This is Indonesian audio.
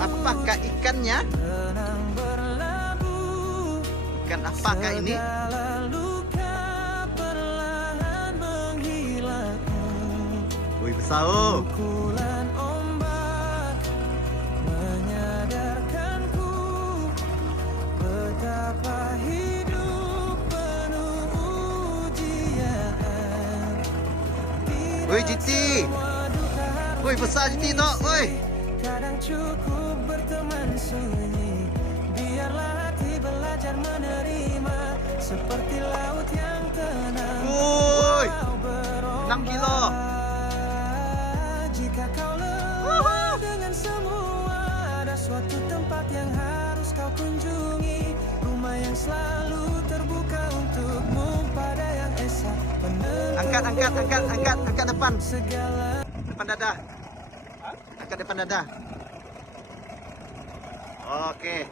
Apakah ikannya? Ikan apakah ini? Wih, besar oh. Woi GT, woi besar GT toh, woi. Kadang cukup berteman sunyi, biarlah hati belajar menerima seperti laut yang tenang. Woi, 6 kilo. Jika kau lelah dengan semua, ada suatu tempat yang harus kau kunjungi, rumah yang selalu terbuka untukmu pada yang esa. Angkat depan. Segala Depan dada. Angkat depan dada. Oke.